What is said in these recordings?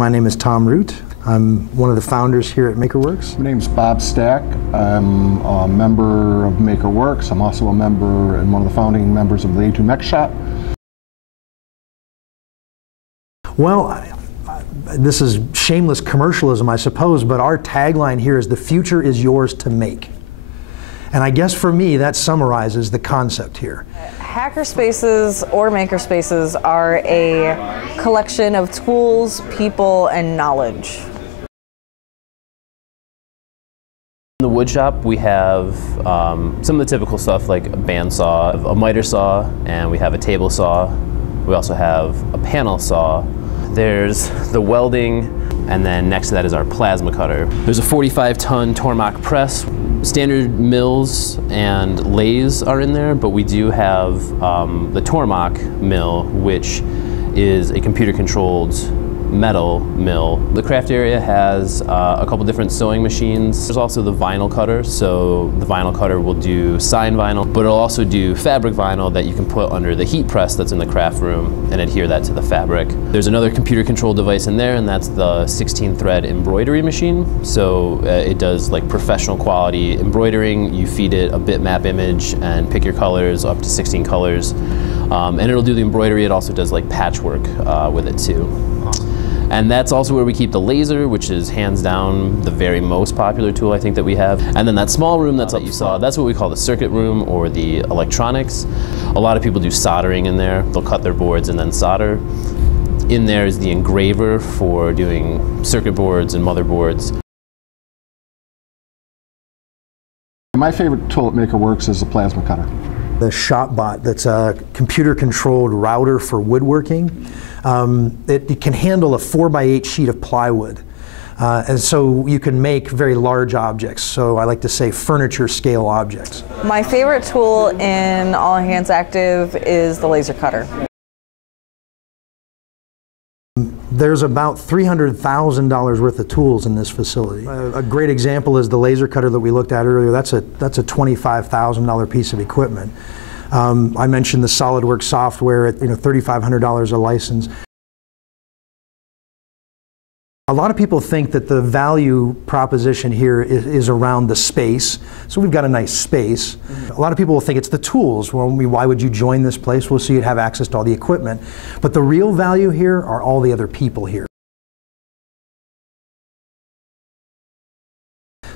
My name is Tom Root. I'm one of the founders here at Makerworks. My name is Bob Stack. I'm a member of Makerworks. I'm also a member and one of the founding members of the A2 Mech Shop. Well, this is shameless commercialism, I suppose, but our tagline here is "The future is yours to make." And I guess for me, that summarizes the concept here. Hackerspaces or Makerspaces are a collection of tools, people, and knowledge. In the wood shop, we have some of the typical stuff like a bandsaw, a miter saw, and we have a table saw. We also have a panel saw. There's the welding, and then next to that is our plasma cutter. There's a 45-ton Tormach press. Standard mills and lathes are in there, but we do have the Tormach mill, which is a computer-controlled metal mill. The craft area has a couple different sewing machines. There's also the vinyl cutter, so the vinyl cutter will do sign vinyl, but it'll also do fabric vinyl that you can put under the heat press that's in the craft room and adhere that to the fabric. There's another computer-controlled device in there, and that's the 16-thread embroidery machine. So it does like professional quality embroidering. You feed it a bitmap image and pick your colors up to 16 colors. And it'll do the embroidery. It also does like patchwork with it too. And that's also where we keep the laser, which is hands down the very most popular tool I think that we have. And then that small room that you saw, that's what we call the circuit room or the electronics. A lot of people do soldering in there. They'll cut their boards and then solder. In there is the engraver for doing circuit boards and motherboards. My favorite tool at Makerworks is the plasma cutter. The ShopBot, that's a computer-controlled router for woodworking. It can handle a 4x8 sheet of plywood. And so you can make very large objects. So I like to say furniture scale objects. My favorite tool in All Hands Active is the laser cutter. There's about $300,000 worth of tools in this facility. A great example is the laser cutter that we looked at earlier. That's a $25,000 piece of equipment. I mentioned the SolidWorks software at $3,500 a license. A lot of people think that the value proposition here is around the space. So we've got a nice space. A lot of people will think it's the tools. Well, why would you join this place? Well, so you'd have access to all the equipment. But the real value here are all the other people here.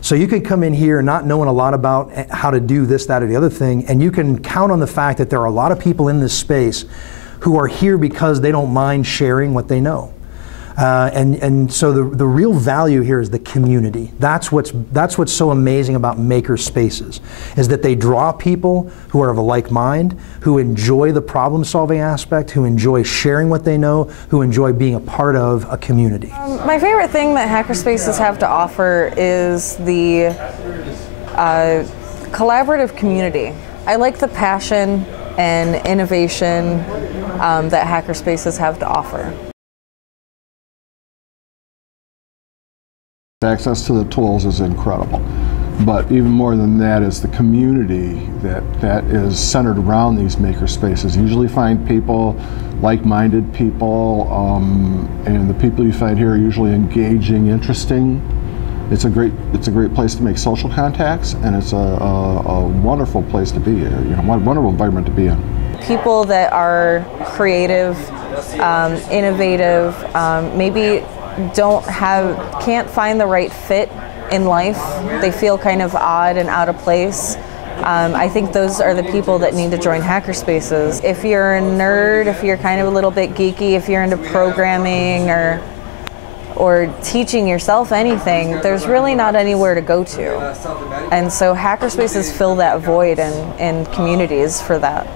So you can come in here not knowing a lot about how to do this, that, or the other thing, and you can count on the fact that there are a lot of people in this space who are here because they don't mind sharing what they know. And so the real value here is the community. That's what's so amazing about Makerspaces, is that they draw people who are of a like mind, who enjoy the problem-solving aspect, who enjoy sharing what they know, who enjoy being a part of a community. My favorite thing that Hackerspaces have to offer is the collaborative community. I like the passion and innovation that Hackerspaces have to offer. Access to the tools is incredible, but even more than that is the community that is centered around these makerspaces. You usually find people, like-minded people, and the people you find here are usually engaging, interesting. It's a great place to make social contacts, and it's a wonderful place to be. Wonderful environment to be in. People that are creative, innovative, maybe can't find the right fit in life. They feel kind of odd and out of place. I think those are the people that need to join Hackerspaces. If you're a nerd, if you're kind of a little bit geeky, if you're into programming or teaching yourself anything, there's really not anywhere to go to. And so Hackerspaces fill that void in communities for that.